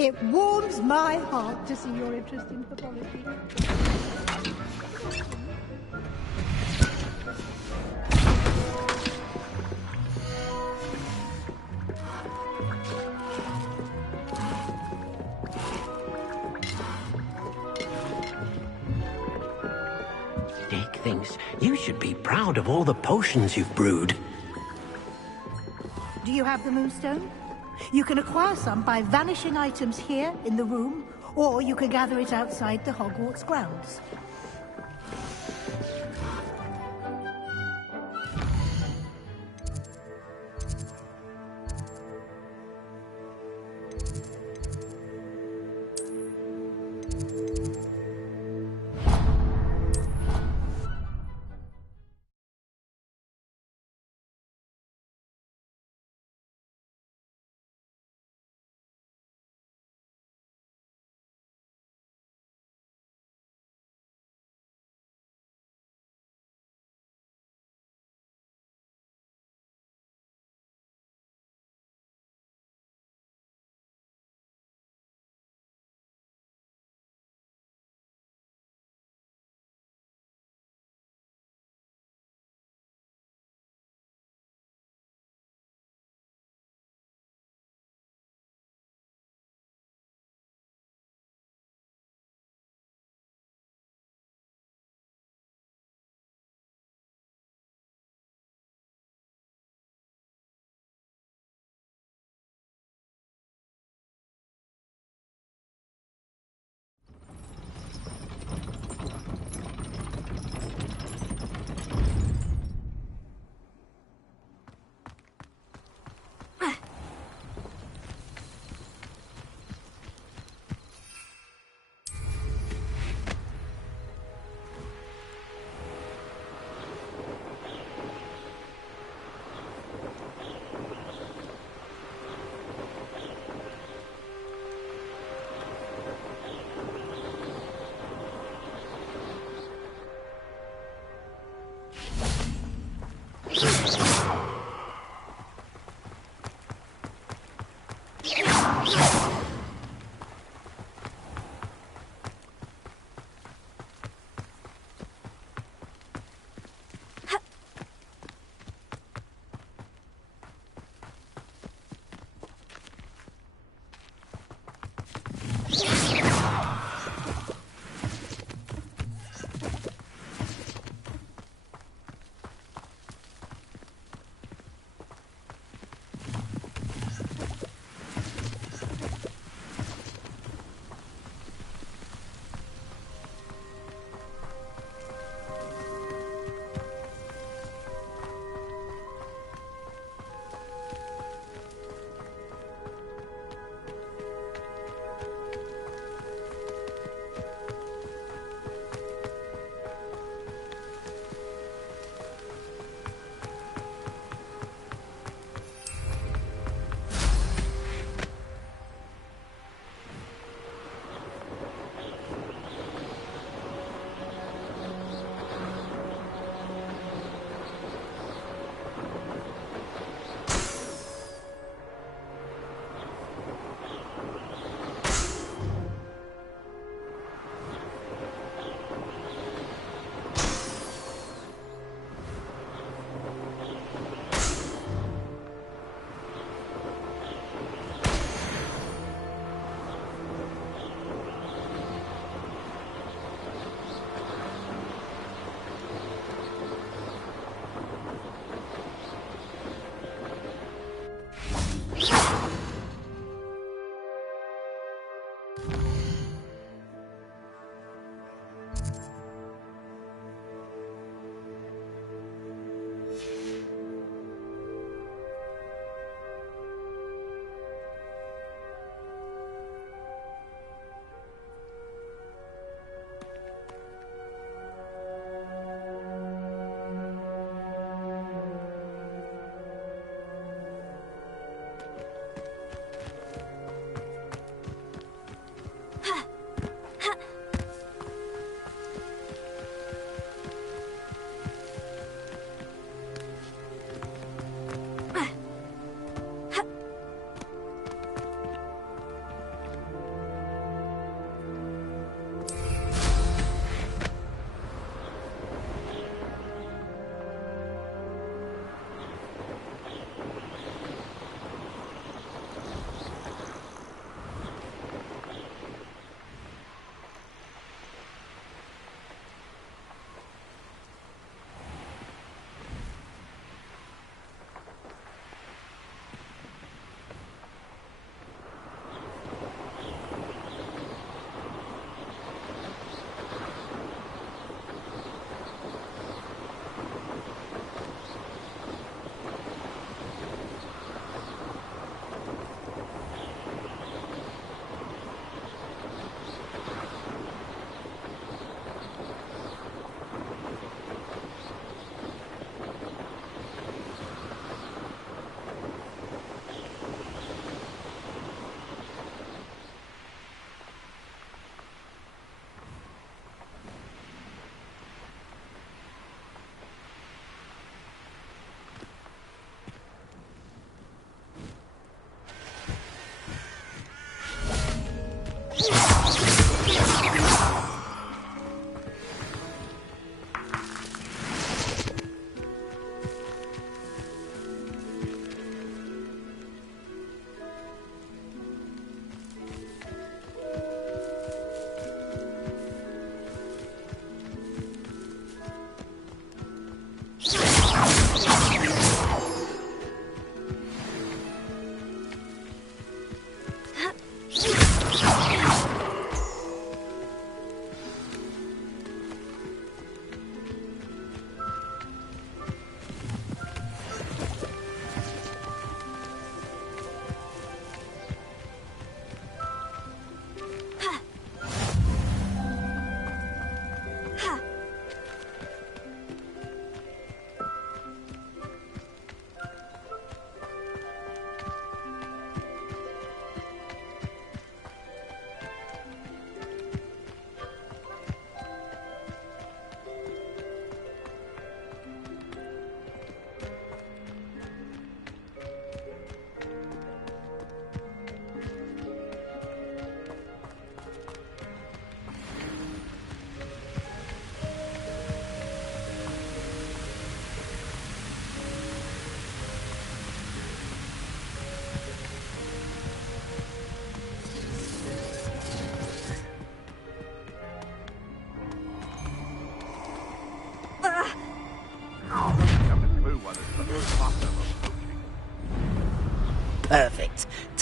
It warms my heart to see your interest in pathology. Dick thinks you should be proud of all the potions you've brewed. Do you have the moonstone? You can acquire some by vanishing items here in the room, or you can gather it outside the Hogwarts grounds.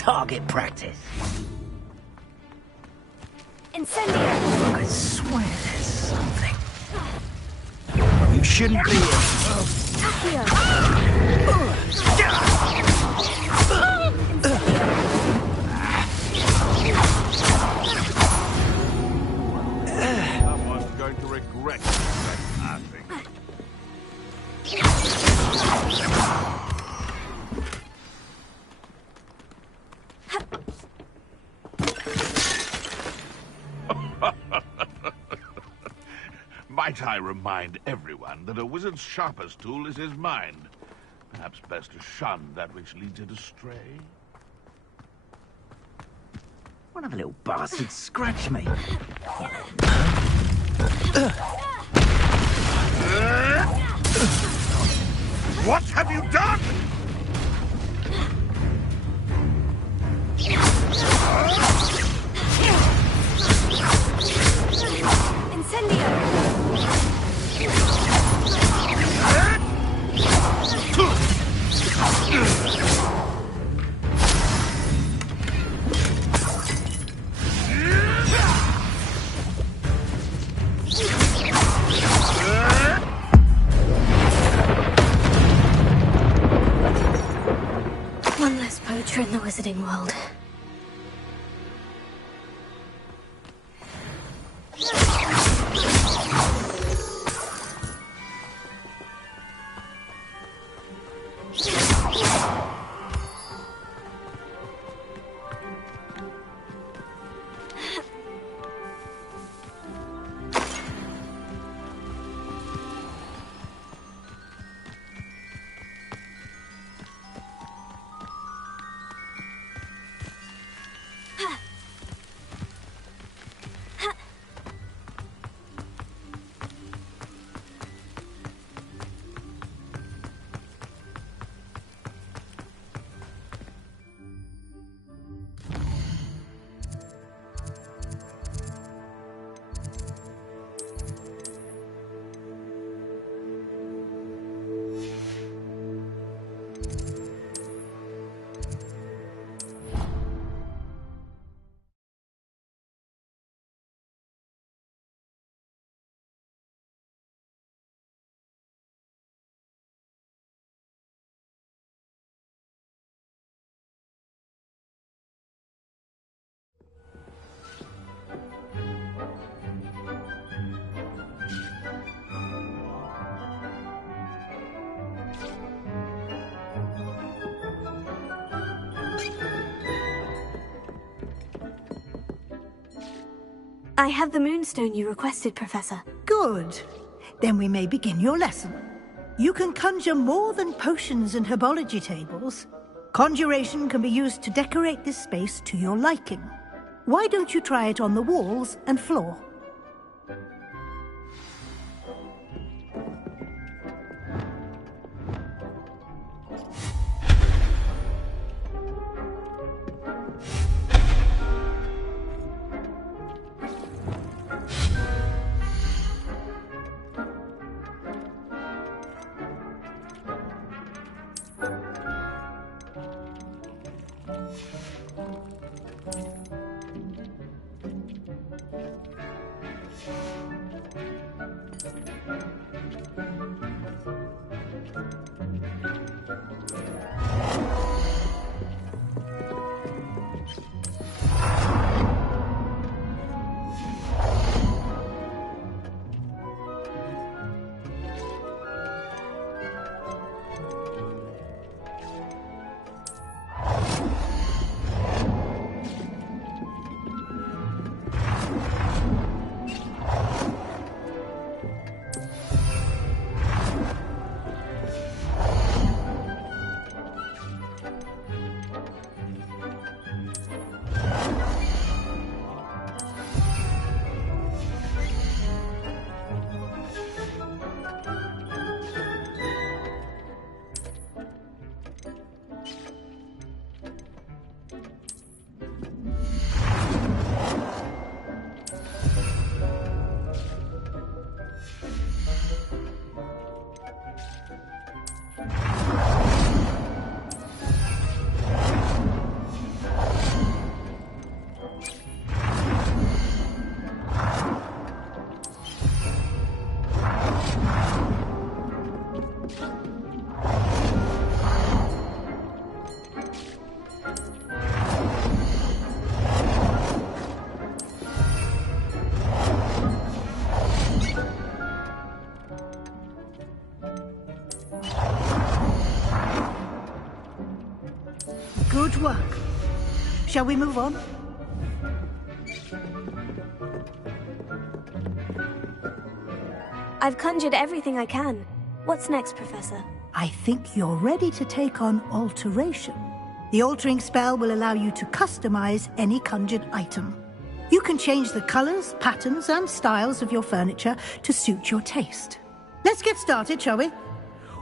target practice. Incendio! I swear there's something. You shouldn't be here. Accio! Someone's going to regret that, I think. Might I remind everyone that a wizard's sharpest tool is his mind. Perhaps best to shun that which leads it astray. One of the little bastards scratched me. What have you done? Incendio! One less poacher in the wizarding world. I have the moonstone you requested, Professor. Good. Then we may begin your lesson. You can conjure more than potions and herbology tables. Conjuration can be used to decorate this space to your liking. Why don't you try it on the walls and floor? Shall we move on? I've conjured everything I can. What's next, Professor? I think you're ready to take on alteration. The altering spell will allow you to customize any conjured item. You can change the colors, patterns, and styles of your furniture to suit your taste. Let's get started, shall we?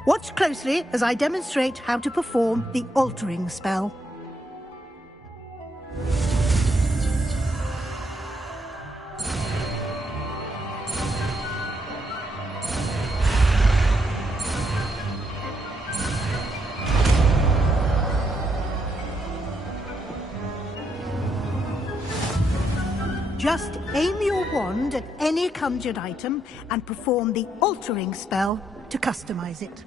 Watch closely as I demonstrate how to perform the altering spell. Just aim your wand at any conjured item and perform the altering spell to customize it.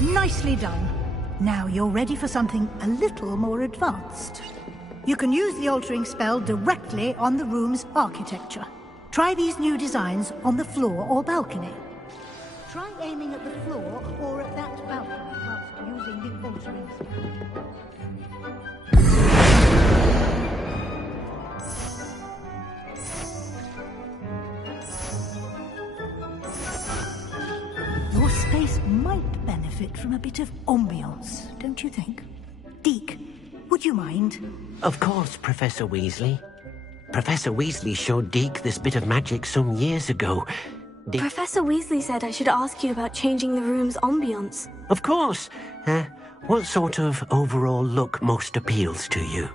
Nicely done. Now you're ready for something a little more advanced. You can use the altering spell directly on the room's architecture. Try these new designs on the floor or balcony. Try aiming at the floor or at that balcony whilst using the altering spell. Your space might benefit from a bit of ambiance, don't you think? Deke, would you mind? Of course, Professor Weasley. Professor Weasley showed Deke this bit of magic some years ago. Professor Weasley said I should ask you about changing the room's ambience. Of course. What sort of overall look most appeals to you?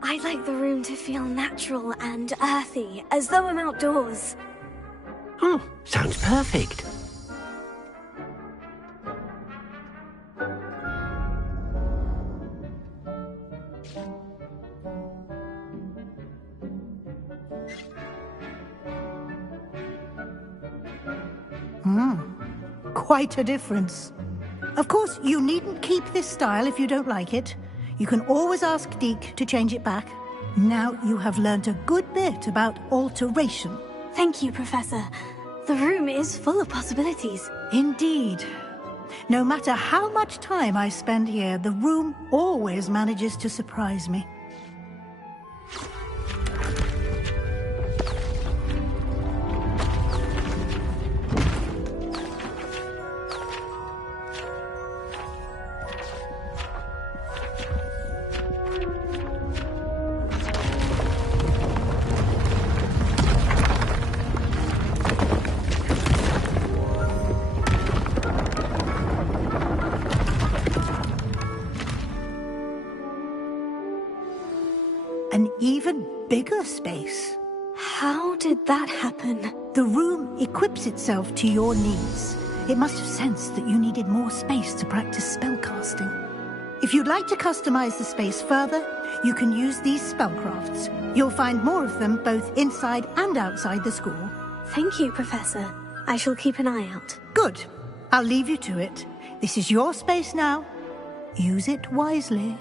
I'd like the room to feel natural and earthy, as though I'm outdoors. Oh, sounds perfect. Quite a difference. Of course, you needn't keep this style if you don't like it. You can always ask Deke to change it back. Now you have learned a good bit about alteration. Thank you, Professor. The room is full of possibilities. Indeed. No matter how much time I spend here, the room always manages to surprise me. An even bigger space. How did that happen? The room equips itself to your needs. It must have sensed that you needed more space to practice spellcasting. If you'd like to customize the space further, you can use these spellcrafts. You'll find more of them both inside and outside the school. Thank you, Professor. I shall keep an eye out. Good. I'll leave you to it. This is your space now. Use it wisely.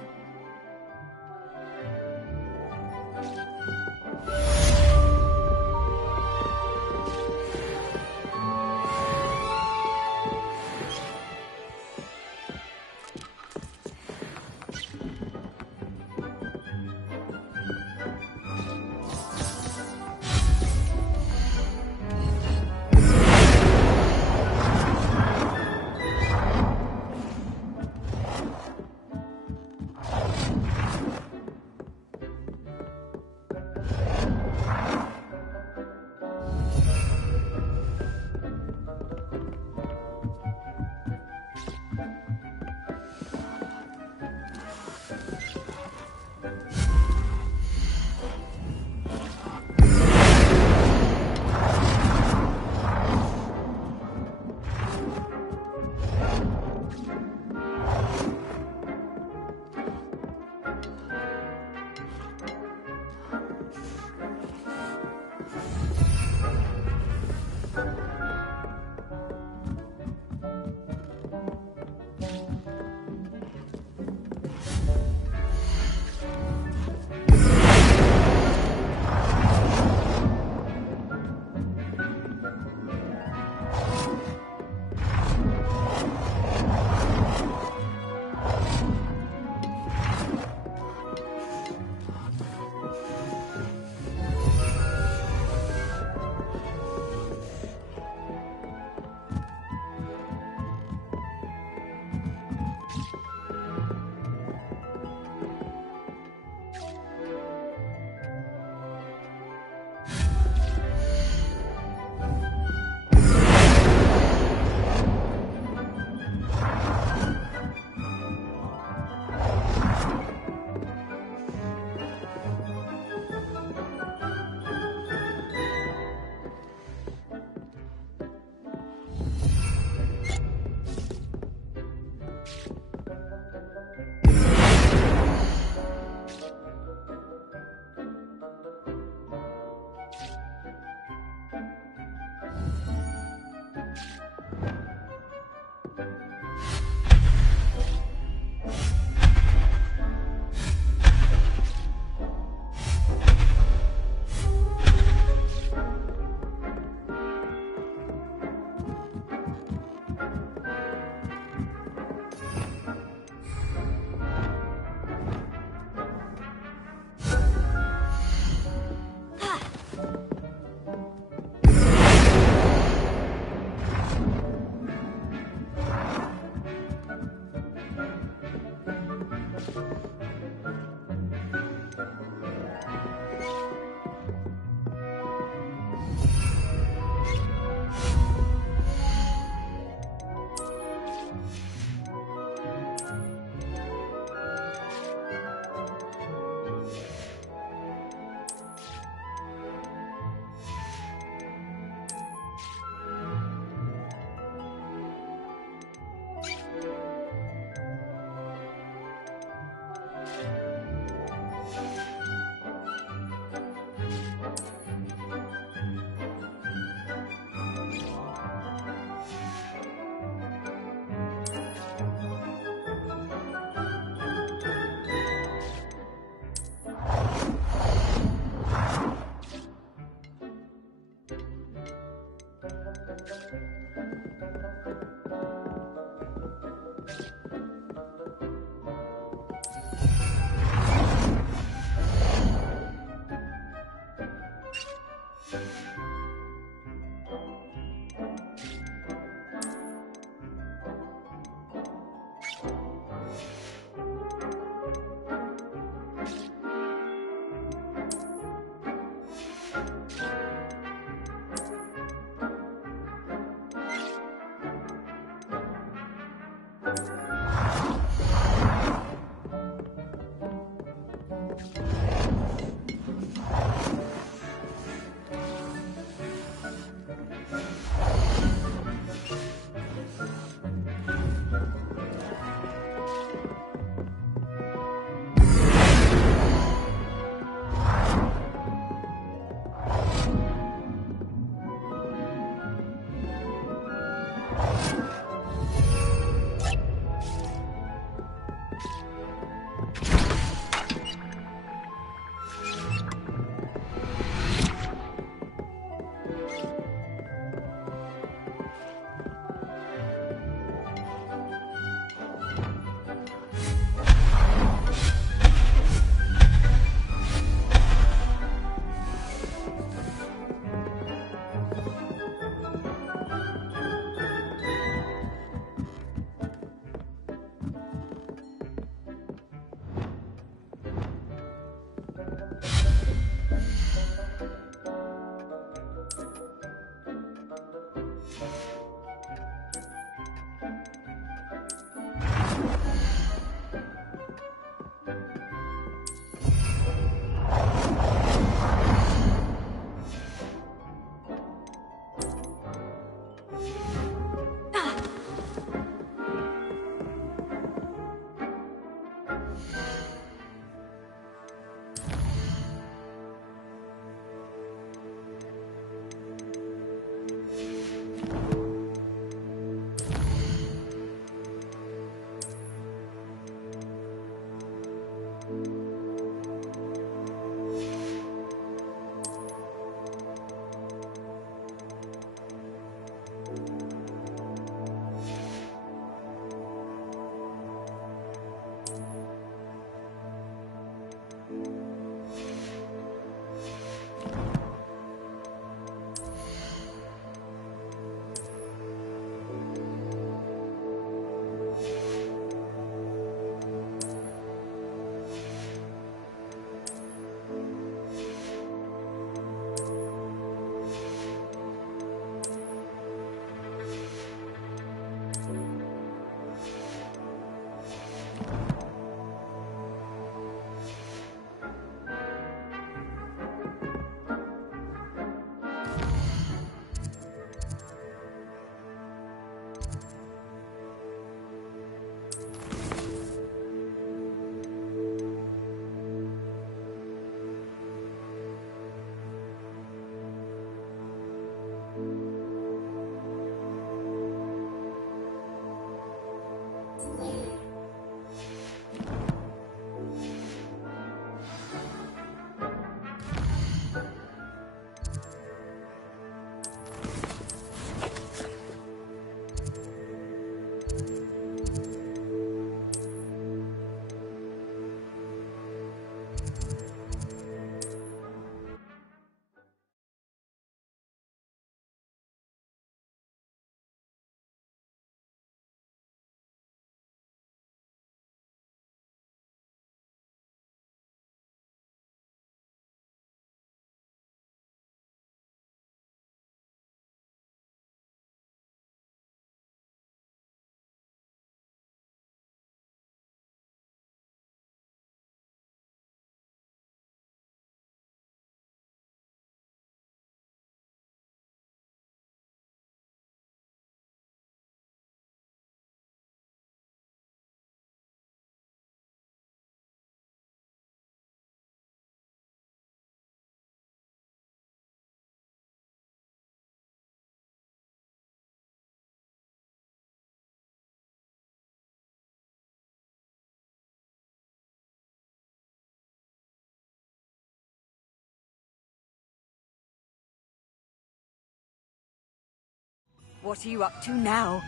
What are you up to now?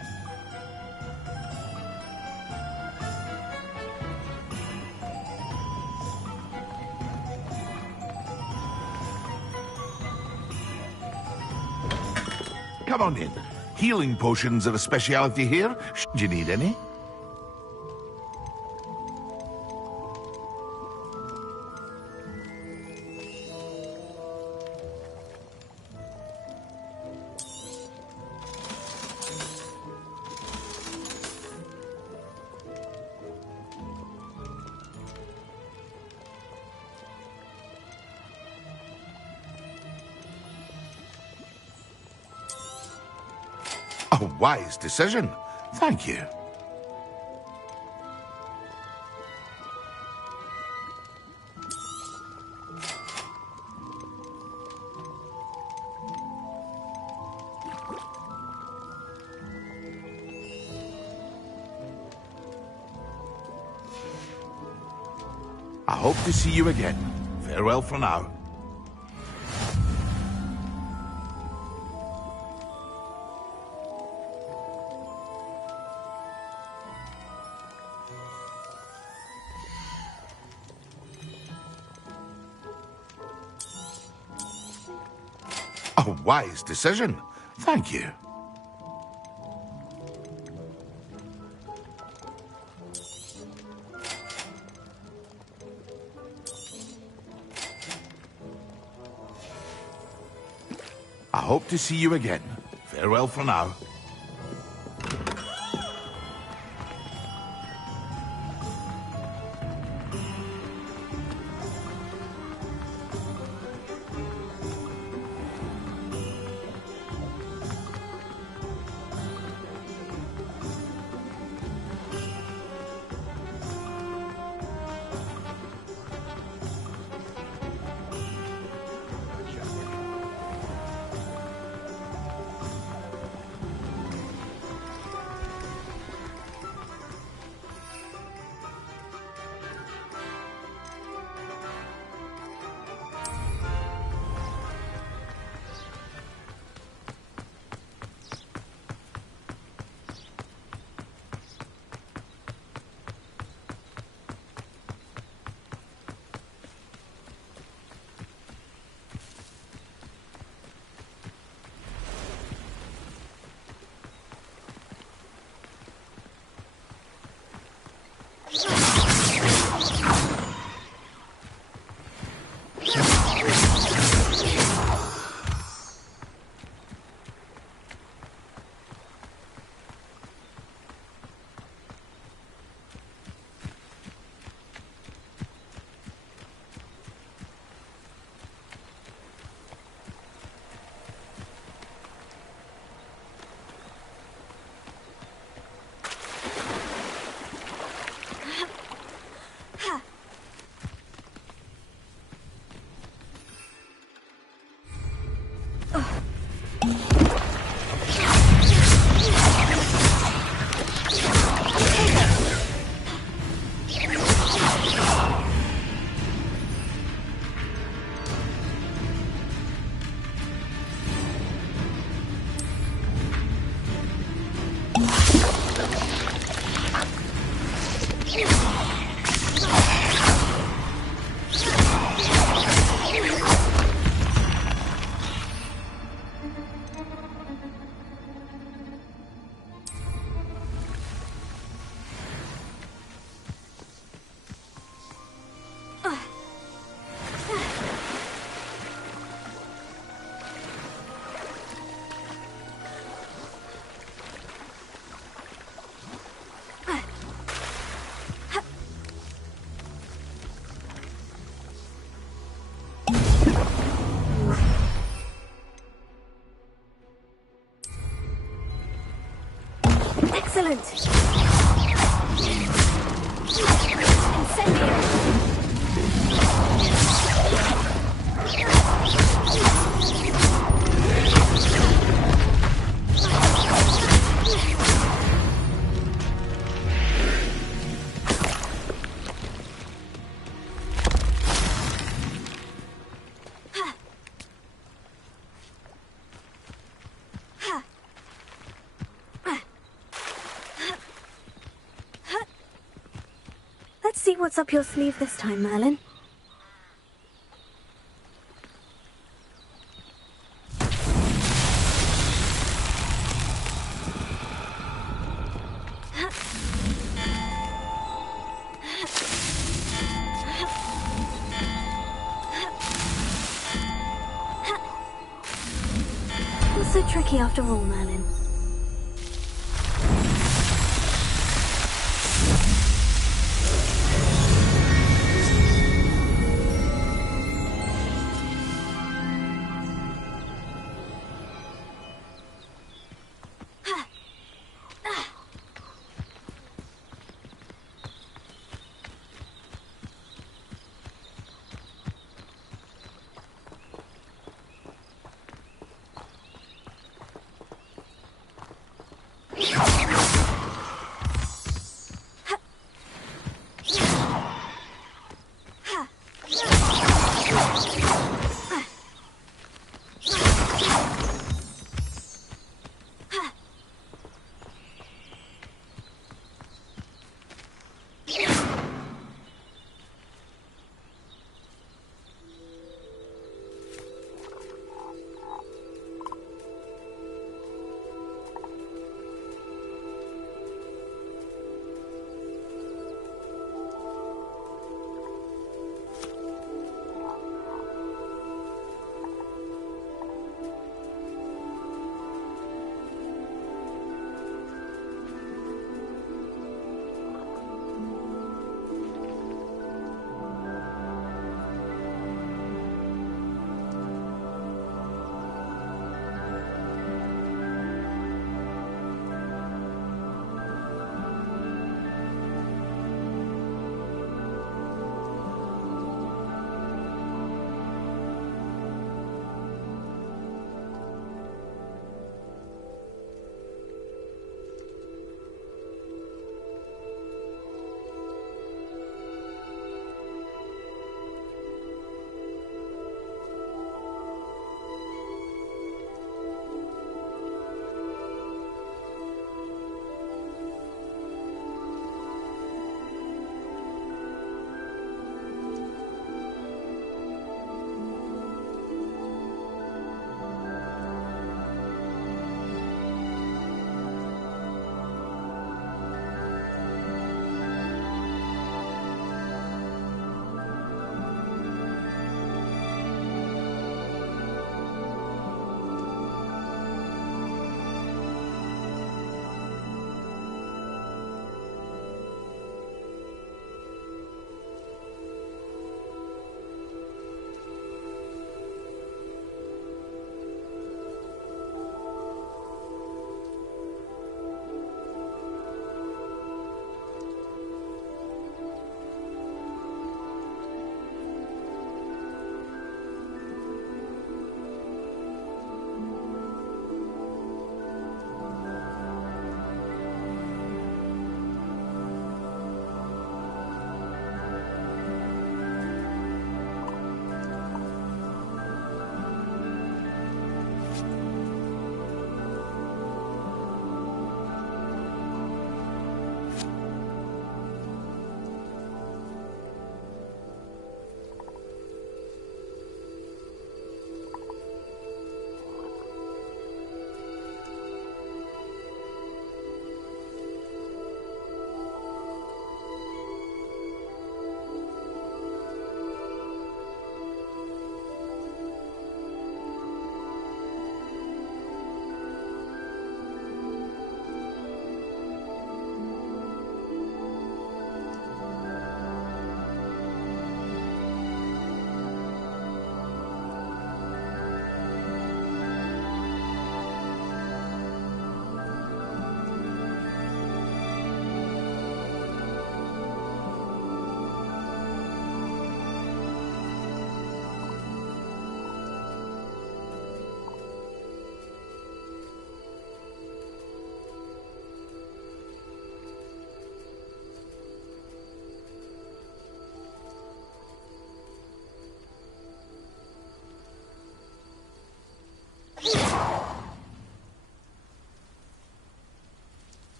Come on in. Healing potions are a speciality here. Do you need any? A wise decision. Thank you. I hope to see you again. Farewell for now. A wise decision. Thank you. I hope to see you again. Farewell for now. Excellent! Incendio! Let's see what's up your sleeve this time, Merlin. tricky after all, Merlin.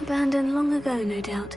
Abandoned long ago, no doubt.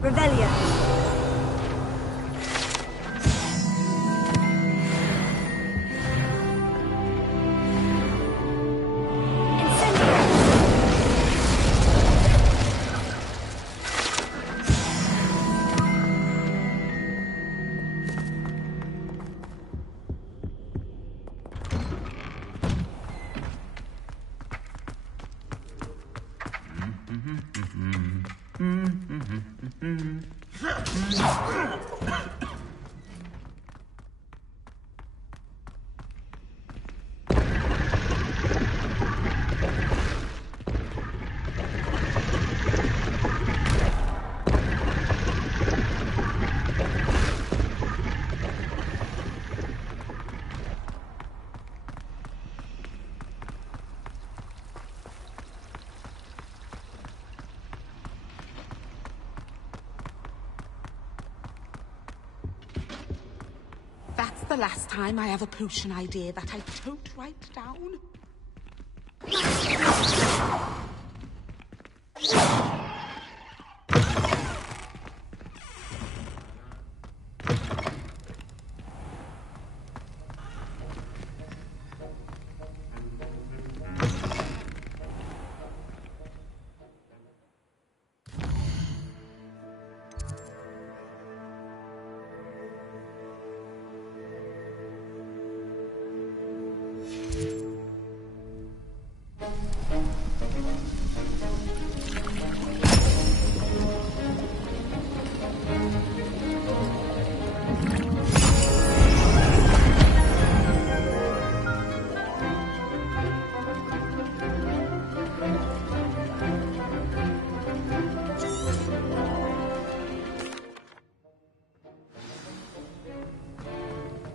Revelio. That's the last time I have a potion idea that I don't write down.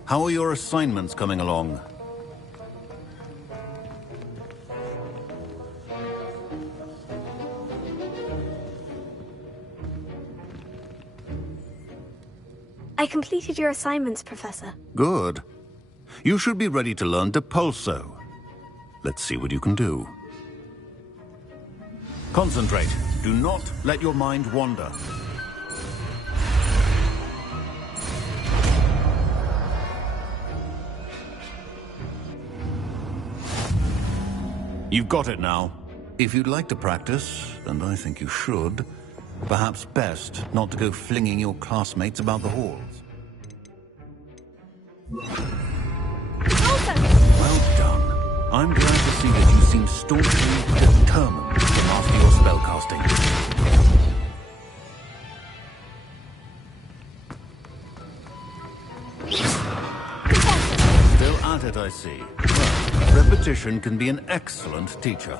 How are your assignments coming along? I completed your assignments, Professor. Good. You should be ready to learn Depulso. Let's see what you can do. Concentrate. Do not let your mind wander. You've got it now. If you'd like to practice, and I think you should, perhaps best not to go flinging your classmates about the halls. Well done. I'm glad to see that you seem staunchly determined to master your spellcasting. Still at it, I see. Well, repetition can be an excellent teacher.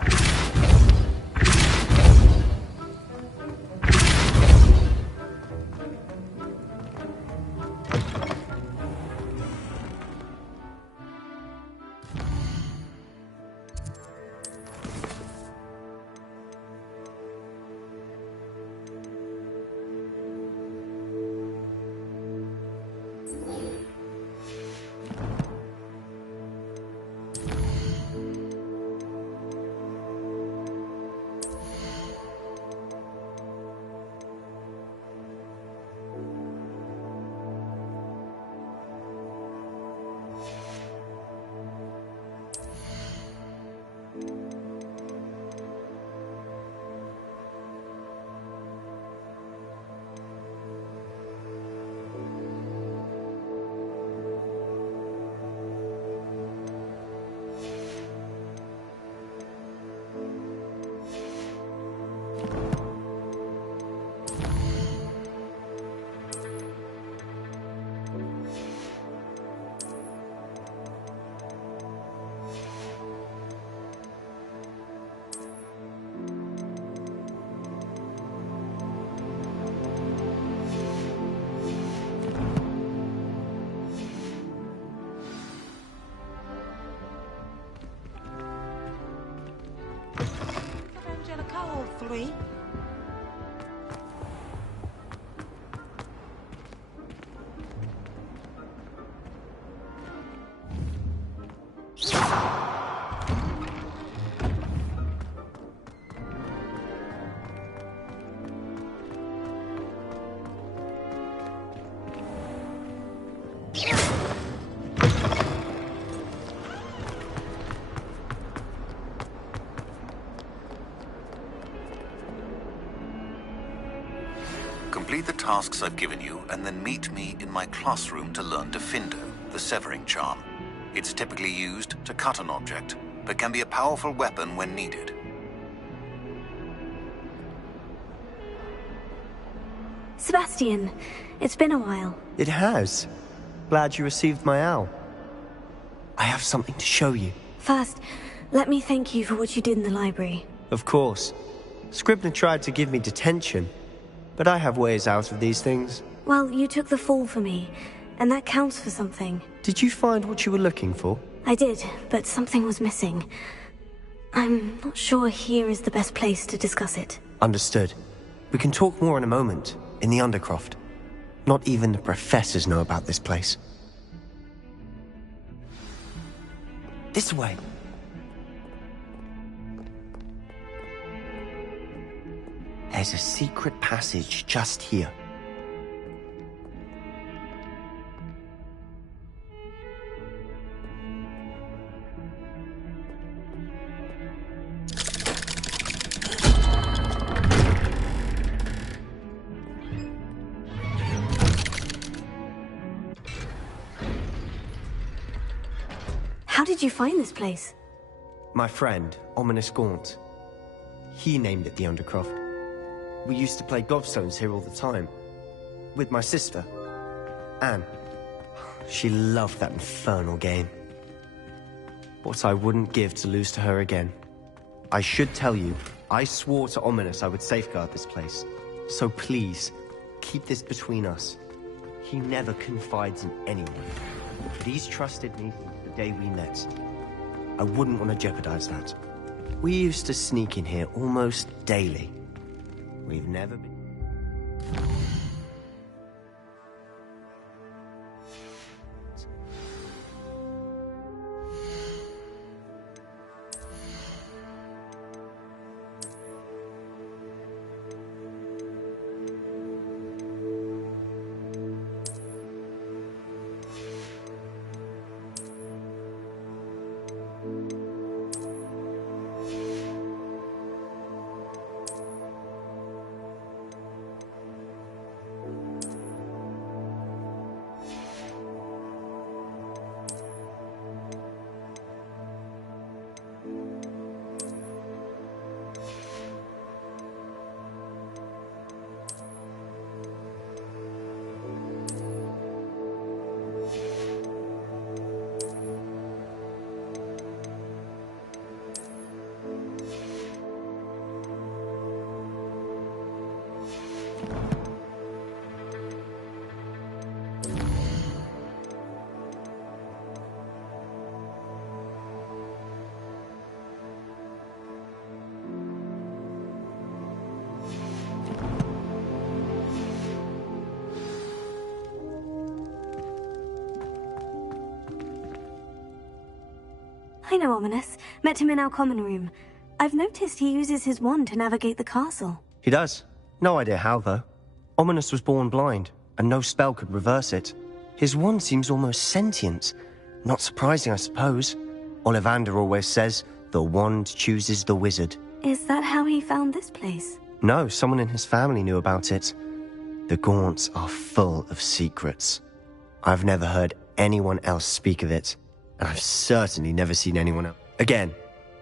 way. Complete the tasks I've given you, and then meet me in my classroom to learn Defindo, the severing charm. It's typically used to cut an object, but can be a powerful weapon when needed. Sebastian, it's been a while. It has. Glad you received my owl. I have something to show you. First, let me thank you for what you did in the library. Of course. Scribner tried to give me detention, but I have ways out of these things. Well, you took the fall for me, and that counts for something. Did you find what you were looking for? I did, but something was missing. I'm not sure here is the best place to discuss it. Understood. We can talk more in a moment, in the Undercroft. Not even the professors know about this place. This way. There's a secret passage just here. How did you find this place? My friend, Ominous Gaunt. He named it the Undercroft. We used to play gobstones here all the time. With my sister, Anne. She loved that infernal game. What I wouldn't give to lose to her again. I should tell you, I swore to Ominous I would safeguard this place. So please, keep this between us. He never confides in anyone. But he's trusted me since the day we met. I wouldn't want to jeopardize that. We used to sneak in here almost daily. We've never been... I know Ominous. Met him in our common room. I've noticed he uses his wand to navigate the castle. He does. No idea how, though. Ominous was born blind, and no spell could reverse it. His wand seems almost sentient. Not surprising, I suppose. Ollivander always says, the wand chooses the wizard. Is that how he found this place? No, someone in his family knew about it. The Gaunts are full of secrets. I've never heard anyone else speak of it, and I've certainly never seen anyone else. Again.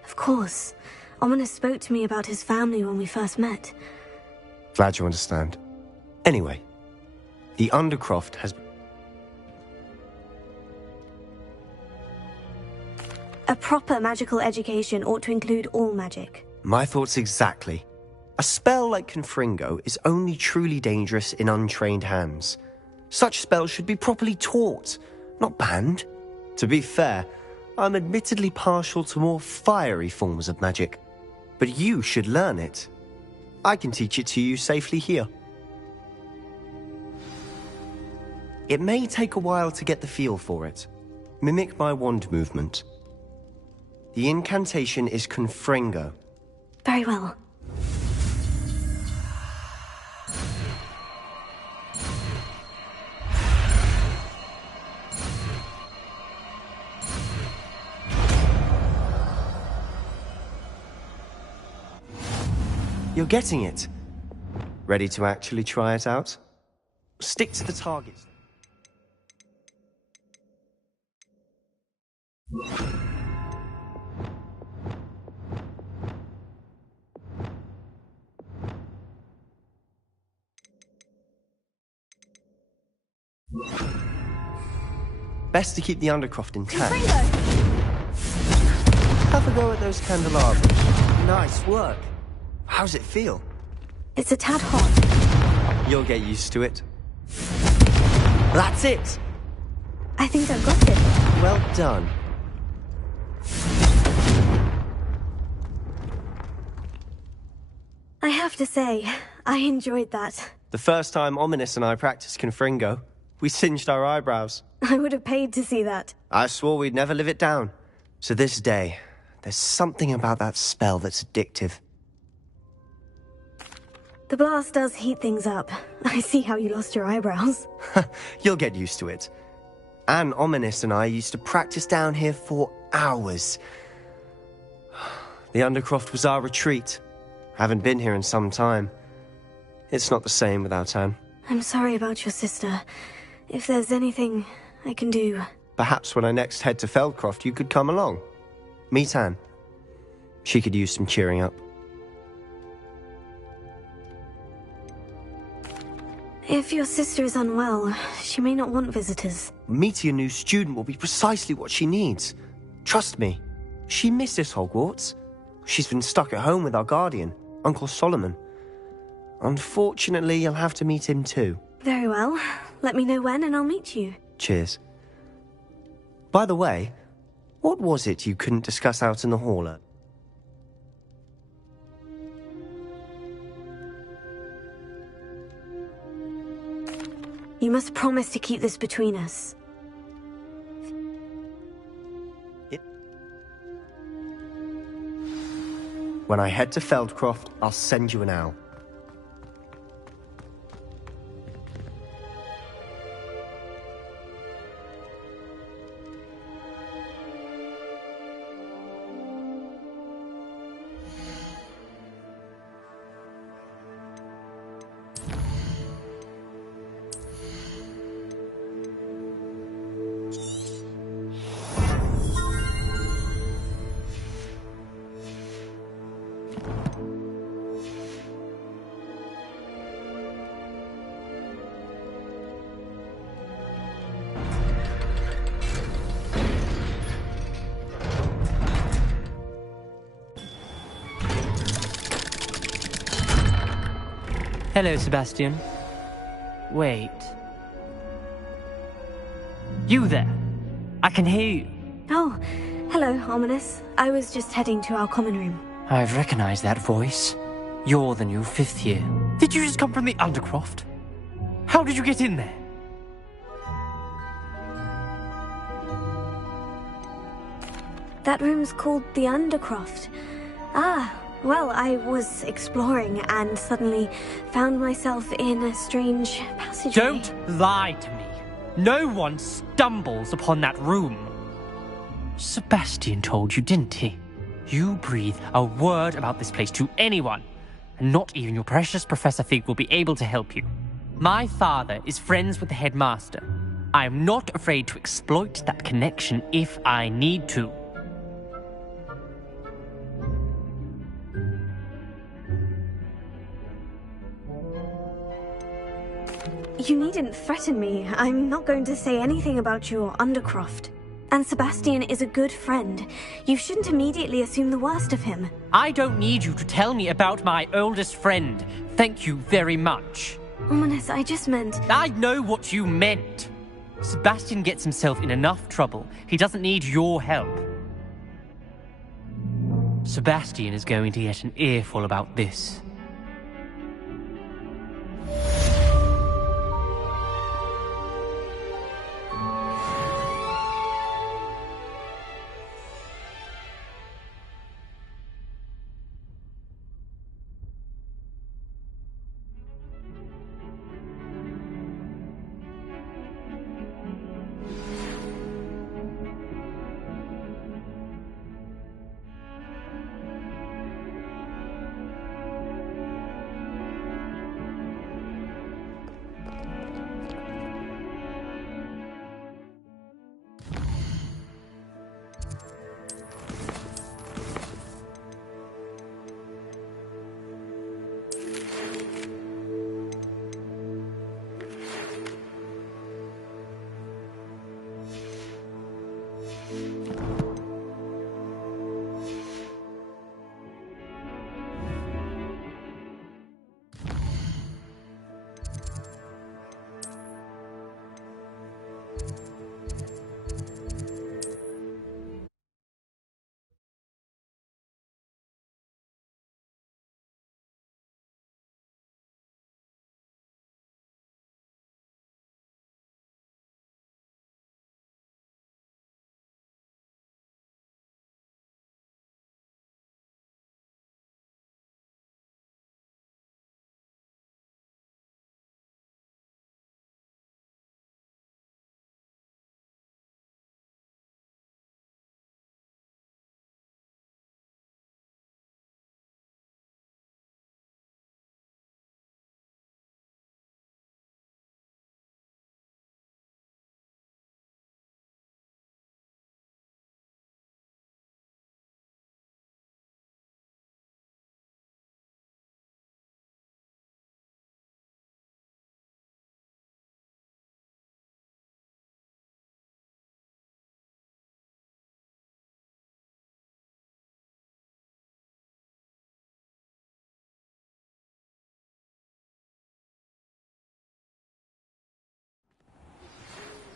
Of course. Ominous spoke to me about his family when we first met. Glad you understand. Anyway, the Undercroft has... A proper magical education ought to include all magic. My thoughts exactly. A spell like Confringo is only truly dangerous in untrained hands. Such spells should be properly taught, not banned. To be fair, I'm admittedly partial to more fiery forms of magic. But you should learn it. I can teach it to you safely here. It may take a while to get the feel for it. Mimic my wand movement. The incantation is Confringo. Very well. You're getting it. Ready to actually try it out? Stick to the target. Best to keep the Undercroft intact. Have a go at those candelabras. Nice work. How's it feel? It's a tad hot. You'll get used to it. That's it! I think I've got it. Well done. I have to say, I enjoyed that. The first time Ominous and I practiced Confringo, we singed our eyebrows. I would have paid to see that. I swore we'd never live it down. To this day, there's something about that spell that's addictive. The blast does heat things up. I see how you lost your eyebrows. You'll get used to it. Anne, Ominous and I used to practice down here for hours. The Undercroft was our retreat. Haven't been here in some time. It's not the same without Anne. I'm sorry about your sister. If there's anything I can do... Perhaps when I next head to Feldcroft, you could come along. Meet Anne. She could use some cheering up. If your sister is unwell, she may not want visitors. Meeting a new student will be precisely what she needs. Trust me. She misses Hogwarts. She's been stuck at home with our guardian, Uncle Solomon. Unfortunately, you'll have to meet him too. Very well. Let me know when and I'll meet you. Cheers. By the way, what was it you couldn't discuss out in the hall? You must promise to keep this between us. When I head to Feldcroft, I'll send you an owl. Hello, Sebastian. Wait. You there? I can hear you. Oh, hello, Ominous. I was just heading to our common room. I've recognized that voice. You're the new 5th year. Did you just come from the Undercroft? How did you get in there? That room's called the Undercroft. Ah, well, I was exploring and suddenly found myself in a strange passageway. Don't lie to me. No one stumbles upon that room. Sebastian told you, didn't he? You breathe a word about this place to anyone, and not even your precious Professor Fig will be able to help you. My father is friends with the headmaster. I am not afraid to exploit that connection if I need to. You needn't threaten me. I'm not going to say anything about your Undercroft. And Sebastian is a good friend. You shouldn't immediately assume the worst of him. I don't need you to tell me about my oldest friend. Thank you very much. Ominous, I just meant... I know what you meant. Sebastian gets himself in enough trouble. He doesn't need your help. Sebastian is going to get an earful about this.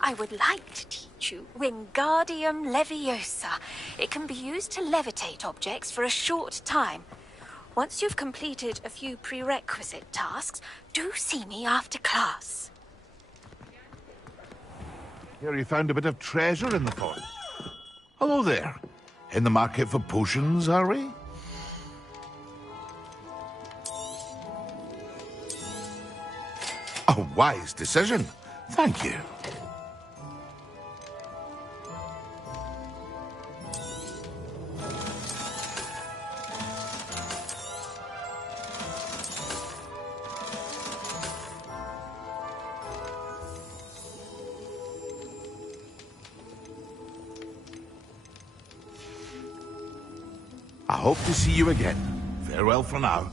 I would like to teach you Wingardium Leviosa. It can be used to levitate objects for a short time. Once you've completed a few prerequisite tasks, do see me after class. Here you found a bit of treasure in the fort. Hello there. In the market for potions, are we? A wise decision. Thank you. I hope to see you again. Farewell for now.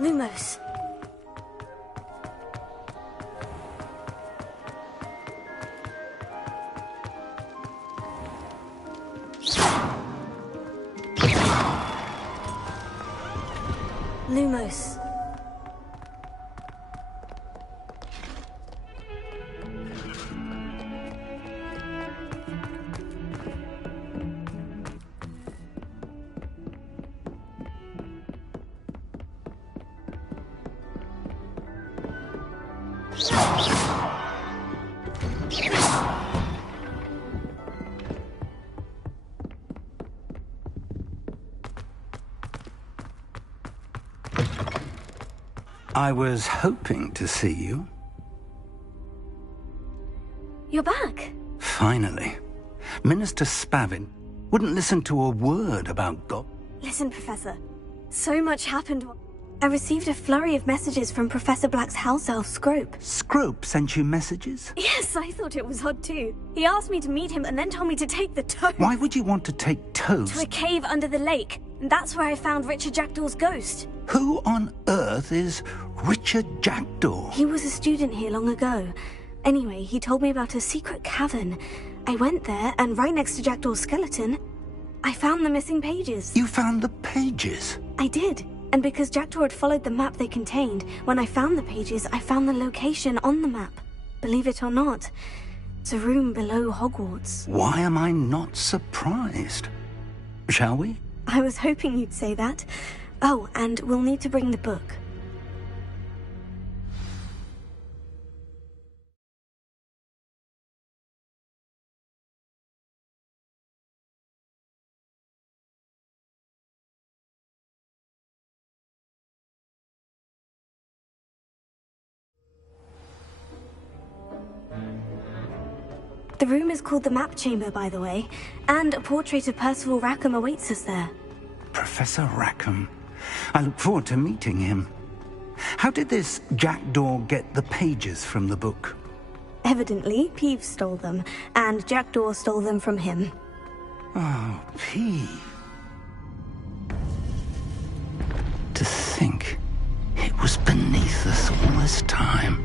Lumos. Lumos. I was hoping to see you. You're back. Finally. Minister Spavin wouldn't listen to a word about God. Listen, Professor. So much happened. I received a flurry of messages from Professor Black's house elf, Scrope. Scrope sent you messages? Yes, I thought it was odd too. He asked me to meet him and then told me to take the toad. Why would you want to take toads? To a cave under the lake. And that's where I found Richard Jackdaw's ghost. Who on earth is Richard Jackdaw? He was a student here long ago. Anyway, he told me about a secret cavern. I went there, and right next to Jackdaw's skeleton, I found the missing pages. You found the pages? I did. And because Jackdaw had followed the map they contained, when I found the pages, I found the location on the map. Believe it or not, it's a room below Hogwarts. Why am I not surprised? Shall we? I was hoping you'd say that. Oh, and we'll need to bring the book. The room is called the Map Chamber, by the way, and a portrait of Percival Rackham awaits us there. Professor Rackham. I look forward to meeting him. How did this Jackdaw get the pages from the book? Evidently, Peeves stole them, and Jackdaw stole them from him. Oh, Peeve. To think it was beneath us all this time.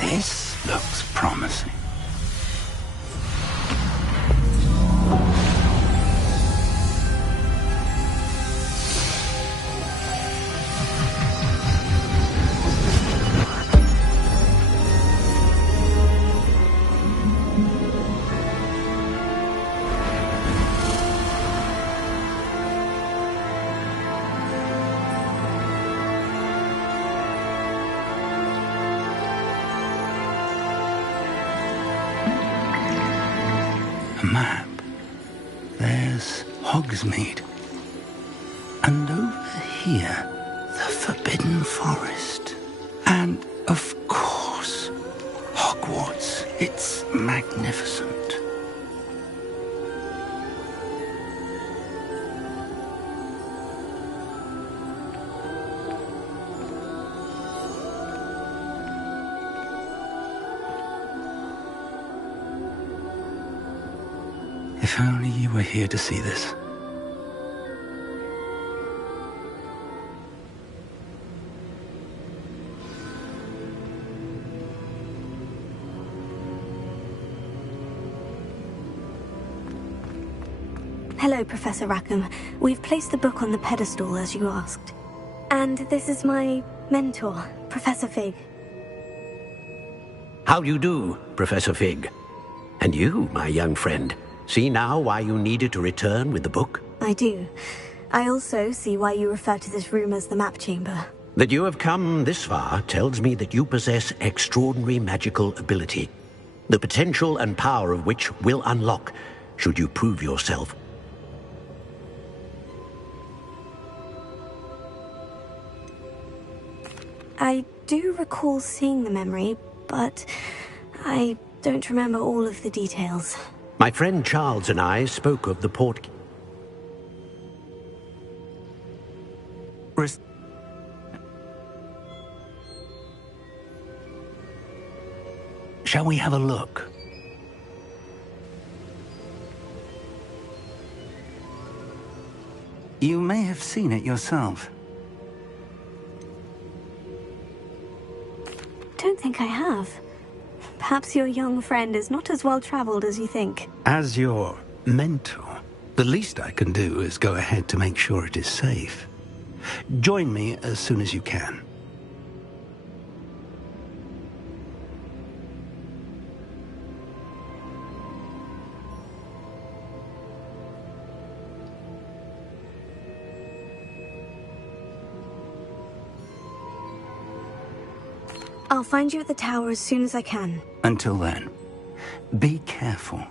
This looks promising. A map. There's Hogsmeade. And over here, the Forbidden Forest. And, of course, Hogwarts. It's magnificent. If only you were here to see this. Hello, Professor Rackham. We've placed the book on the pedestal, as you asked. And this is my mentor, Professor Fig. How do you do, Professor Fig? And you, my young friend, see now why you needed to return with the book? I do. I also see why you refer to this room as the Map Chamber. That you have come this far tells me that you possess extraordinary magical ability, the potential and power of which will unlock should you prove yourself. I do recall seeing the memory, but I don't remember all of the details. My friend Charles and I spoke of the port... Shall we have a look? You may have seen it yourself. Don't think I have. Perhaps your young friend is not as well-traveled as you think. As your mentor, the least I can do is go ahead to make sure it is safe. Join me as soon as you can. I'll find you at the tower as soon as I can. Until then, be careful,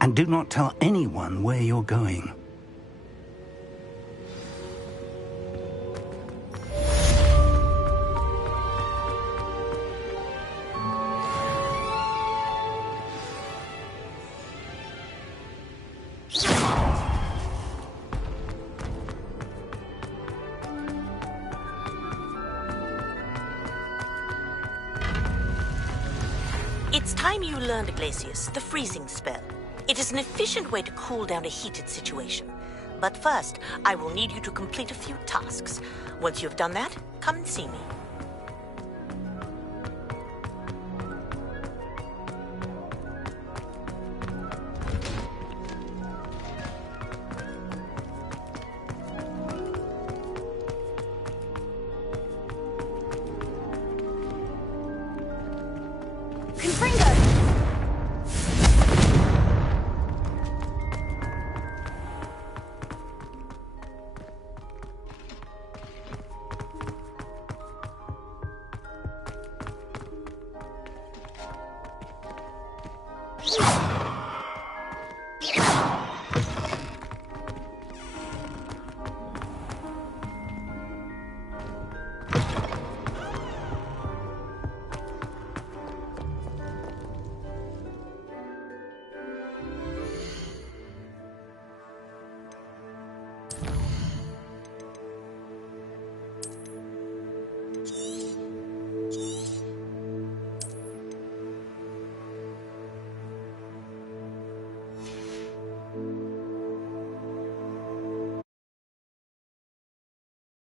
and do not tell anyone where you're going. It's time you learned, Iglesias, the freezing spell. It is an efficient way to cool down a heated situation. But first, I will need you to complete a few tasks. Once you've done that, come and see me.